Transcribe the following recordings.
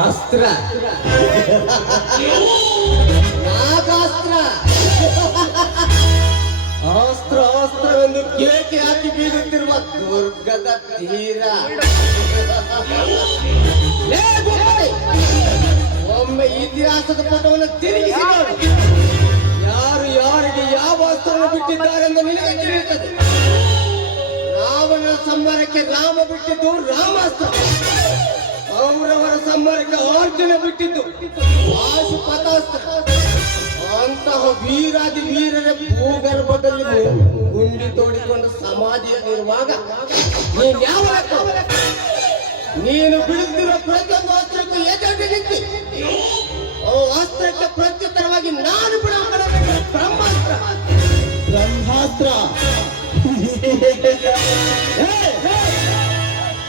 ಅಸ್ತ್ರ ನಾಗಾಸ್ತ್ರ ಅಸ್ತ್ರ ಅಸ್ತ್ರವೆಂದು ಕೇಕೆ ಹಾಕಿ ಬೀಗುತ್ತಿರುವ ದುರ್ಗದ ತೀರ. ಒಮ್ಮೆ ಇತಿಹಾಸದ ಪಟವನ್ನು ತಿರುಗಿಸಿ ನೋಡು. ಯಾರು ಯಾರಿಗೆ ಯಾವ ಅಸ್ತ್ರವನ್ನು ಬಿಟ್ಟಿದ್ದಾರೆಂದು ನಿನಗೆ ತಿಳಿಯುತ್ತದೆ. ರಾವಣನ ಸಂಹಾರಕ್ಕೆ ರಾಮ ಬಿಟ್ಟಿದ್ದು ರಾಮಾಸ್ತ್ರ, ಕೌರವರ ಸಂಹಾರಕ್ಕೆ ಅರ್ಜುನ ಬಿಟ್ಟಿದ್ದು ಪಾಶುಪತಾಸ್ತ್ರ. ಅಂತಹ ವೀರಾದಿ ವೀರರ ಭೂಗರ್ಭದಲ್ಲಿ ಗುಂಡಿ ತೋಡಿಕೊಂಡು ಸಮಾಧಿಯಲ್ಲಿರುವಾಗ ನೀನು ಬಿಡುತ್ತಿರುವ ಪ್ರತಿಯೊಂದು ಅಸ್ತ್ರಕ್ಕೂ ಎದುರು ನಿಂತು ಅಸ್ತ್ರಕ್ಕೆ ಪ್ರತ್ಯುತ್ತರವಾಗಿ ನಾನು ಬಿಡಬೇಕು ಬ್ರಹ್ಮಾಸ್ತ್ರ. ಬ್ರಹ್ಮಾಸ್ತ್ರ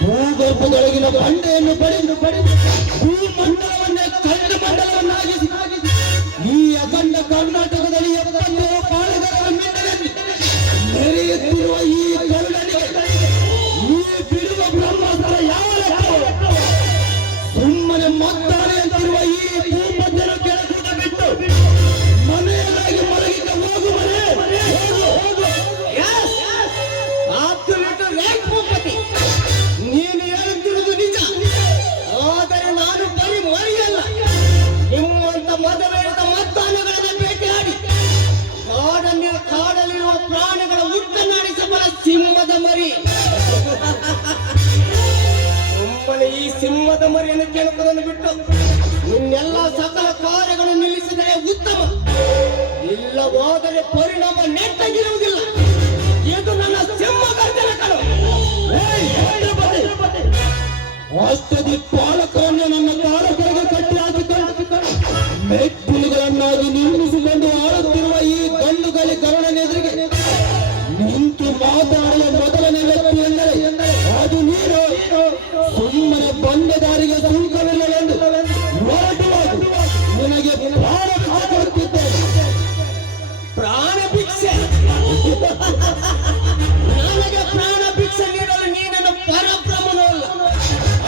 ಭೂಗರ್ಭದೊಳಗಿನ ಬಂಡೆಯನ್ನು ಪಡೆದು ಭೂಮಂಡಲವನ್ನೇ ಕಂಡು ಮಂಡಲವನ್ನಾಗಿಸಿ ಈ ಅಖಂಡ ಕರ್ನಾಟಕದಲ್ಲಿ 70 ಪಾಳೆಗಾರರ ಮಿಂಡಿನಲ್ಲಿ ಮೆರೆಯುತ್ತಿರುವ ಈ ಗರುಡನಿಗೆ ಈ ಬಿಡುವ ಬ್ರಹ್ಮಾಸ್ತ್ರ ಯಾವ ಲೆಕ್ಕ? ಸುಮ್ಮನೆ ಮತ್ತಾನೆ ಅಂತಿರುವ ಈ ಭೂಪದ್ಯನ ಕೆಳಗೂಟ ಬಿಟ್ಟು ಮನೆಯಲ್ಲಾಗಿ ಮಲಗಿದ್ದ ಹೋಗು ಮನೆ ಹೋಗು. ಭೂಪತಿ, ನೀನು ಹೇಳುತ್ತಿರುವುದು ನಿಜ. ಆದರೆ ನಾನು ಬರೀ ಮರಿಯಲ್ಲ, ನಿಮ್ಮಂತ ಮದವೇರಿದ ಮದ್ದಾನೆಗಳನ್ನು ಬೇಟೆಯಾಡಿ ಕಾಡಲ್ಲಿರುವ ಪ್ರಾಣಿಗಳ ಹುಟ್ಟನಾಡಿಸಬಲ್ಲ ಸಿಂಹದ ಮರಿ. ಸುಮ್ಮನೆ ಈ ಸಿಂಹದ ಮರಿಯನ್ನು ಕೆಣಕುವುದನ್ನು ಬಿಟ್ಟು ನಿನ್ನೆಲ್ಲ ಸಕಲ ಕಾರ್ಯಗಳನ್ನು ನಿಲ್ಲಿಸಿದರೆ ಉತ್ತಮ. ಇಲ್ಲವಾದರೆ ಪರಿಣಾಮ ನೆಟ್ಟಗಿರುವುದಿಲ್ಲ. ಇದು ನನ್ನ ಸಿಂಹ ಗರ್ಜನ ಕಣ. ಅಷ್ಟದಿ ಪಾಲಕರನ್ನು ನನ್ನ ಕಾಲಗಳಿಗೆ ಕಟ್ಟಿ ಹಾಕಿಕೊಂಡು ಮೆಟ್ಟಿಲುಗಳನ್ನಾಗಿ ನಿರ್ಮಿಸಿಕೊಂಡು ಆಡುತ್ತಿರುವ ಈ ಗಂಡುಗಲಿ ಗರುಡನೆದುರಿಗೆ ನಿಂತು ಮಾತನಾಡುವ ಮೊದಲನೇ ವ್ಯಕ್ತಿ ಎಂದರೆ ಅದು ನೀನು. ಸುಮ್ಮನೆ ಬಂದ ದಾರಿಗೆ ಸುಂಕವಿಲ್ಲವೆಂದು ಹೊರಟುವಾಗ ನಿನಗೆ ಪ್ರಾಣ ಕೊಡುತ್ತಿದ್ದೇನೆ. ಪ್ರಾಣ ಭಿಕ್ಷೆ? ನನಗೆ ಪ್ರಾಣ ಭಿಕ್ಷೆ ನೀಡಲು ನೀನನ್ನು ಪರಬ್ರಹ್ಮನೂ ಅಲ್ಲ,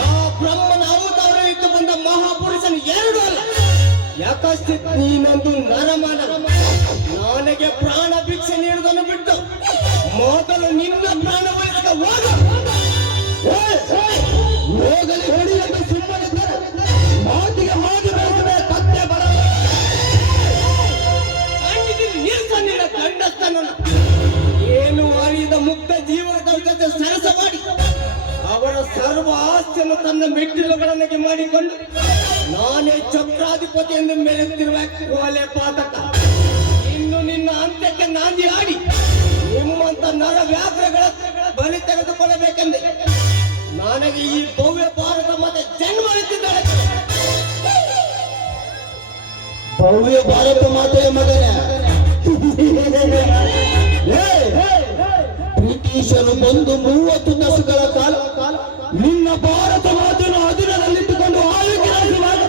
ಆ ಬ್ರಹ್ಮನ ಅವತಾರ ಇಟ್ಟು ಬಂದ ಮಹಾಪುರುಷನು ಎರಡೂ ಅಲ್ಲ. ಯಾಕಷ್ಟೇ ನೀನೊಂದು ನರಮಾನವ. ನನಗೆ ಪ್ರಾಣ ಭಿಕ್ಷೆ ನೀಡುವುದನ್ನು ಬಿಟ್ಟು ಮೊದಲು ನಿನ್ನ ಪ್ರಾಣ ಉಳಿಸಿದ ಹೋಗಲಿ ಹೊಡಿ ಎಂದು ಸುಮ್ಮನಿದ್ದರೆ ಮಾತಿಗೆ ಮಾತು ಬೆಳೆಸದೆ ಕತ್ತೆ ಬರಲ್ಲ. ನಿನ್ನ ಗಂಡಸ್ತನನ್ನು ಏನು ಅಳಿದ ಮುಕ್ತ ಜೀವನದ ಜೊತೆ ಸರಸ ಮಾಡಿ ಅವರ ಸರ್ವ ಆಸ್ತಿಯನ್ನು ತನ್ನ ಮೆಟ್ಟಿಲುಗಳನ್ನಾಗಿ ಮಾಡಿಕೊಂಡು ನಾನೇ ಚಕ್ರಾಧಿಪತಿ ಎಂದು ಮೆರೆಯುತ್ತಿರುವ ಕೋಲೆ ಪಾತಕ. ಇನ್ನು ನಿನ್ನ ಅಂತ್ಯಕ್ಕೆ ನಾಂದಿ ಆಡಿ ನಿಮ್ಮಂತ ನರ ವ್ಯಾಘ್ರಗಳ ಬಲಿ ತೆಗೆದುಕೊಳ್ಳಬೇಕೆಂದೆ ನನಗೆ ಈ ಭವ್ಯ ಭಾರತ ಮತ್ತೆ ಜನ್ಮ ಎತ್ತಿದ್ದಾಳೆ. ಭವ್ಯ ಭಾರತ ಮಾತೆಯ ಮಗನೇ, ಬ್ರಿಟಿಷರು ಬಂದು 30 ದಶಕಗಳ ಕಾಲ ನಿನ್ನ ಭಾರತ ಮಾತೆಯನ್ನು ಅಧೀನದಲ್ಲಿಟ್ಟುಕೊಂಡು ಆಳ್ವಿಕೆ ನಡೆಸುವಾಗ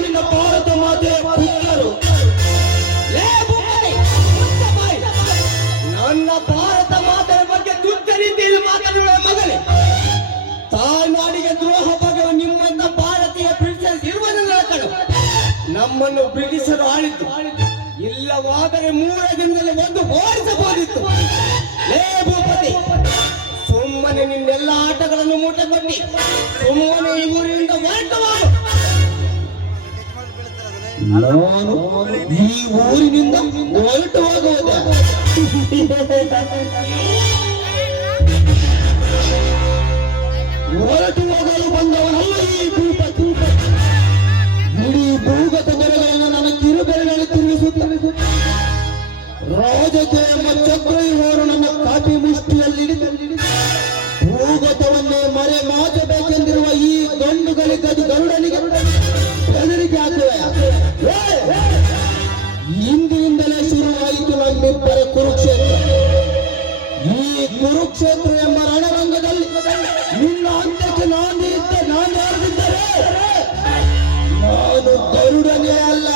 ನಿನ್ನ ಭಾರತ ಮಾತೆಯ ಪುತ್ರರು. ನನ್ನ ಭಾರತ ಮಾತೆಯ ಬಗ್ಗೆ ದುಷ್ಟ ರೀತಿಯಲ್ಲಿ ಮಾತನಾಡುವ ಮಗನೇ, ತಾಯ್ನಾಡಿಗೆ ದ್ರೋಹ ಬಗೆಯುವ ನಿಮ್ಮಂತ ಭಾರತೀಯ ಬ್ರಿಟಿಷರ್ಸ್ ಇರುವುದಿಲ್ಲ ಕಣು. ನಮ್ಮನ್ನು ಬ್ರಿಟಿಷರು ಆಳಿದ್ದು, ಇಲ್ಲವಾದರೆ 3 ದಿನದಲ್ಲಿ ಒಂದು ಓಡಿಸಬಹುದಿತ್ತು. ಭೂಪತಿ, ಸುಮ್ಮನೆ ನಿನ್ನೆಲ್ಲ ಆಟಗಳನ್ನು ಮೂಟೆ ಕೊಟ್ಟಿ ಸುಮ್ಮನೆ ಈ ಊರಿನಿಂದ ಹೊರಟುವಾಗ ನಾನು ಈ ಊರಿನಿಂದ ಹೊರಟು ಹೋಗುವುದೇ. ಹೊರಟು ಹೋಗಲು ಬಂದವನಲ್ಲ ಈ ಭೂಪತಿ. ಇಡೀ ಭೂಗತ ದೊರೆಗಳನ್ನು ನನ್ನ ಕಿರುಬೆರಳಲ್ಲಿ ತಿರುಗಿಸುತ್ತ ರಾಜಕೀಯ ಎಂಬ ಚಕ್ರವ್ಯೂಹರು ನನ್ನ ಕಾಪಿ ಮುಷ್ಟಿಯಲ್ಲಿ ಭೂಗತವನ್ನೇ ಮರೆ ಮಾಚಬೇಕೆಂದಿರುವ ಈ ಗಂಡುಗಳಿಗೆ ಗರುಡನಿಗೆ ಬೆದರಿಕೆ ಹಾಕುವೆ. ಇಂದಿನಿಂದಲೇ ಶುರುವಾಯಿತು ನನ್ನ ಕುರುಕ್ಷೇತ್ರ ಎಂಬ ರಣರಂಗದಲ್ಲಿ ನಿನ್ನ ಅಂತ್ಯಕ್ಕೆ ನಾನು ಯಾರಿದ್ದರೆ ನಾನು ಗರುಡನೇ ಅಲ್ಲ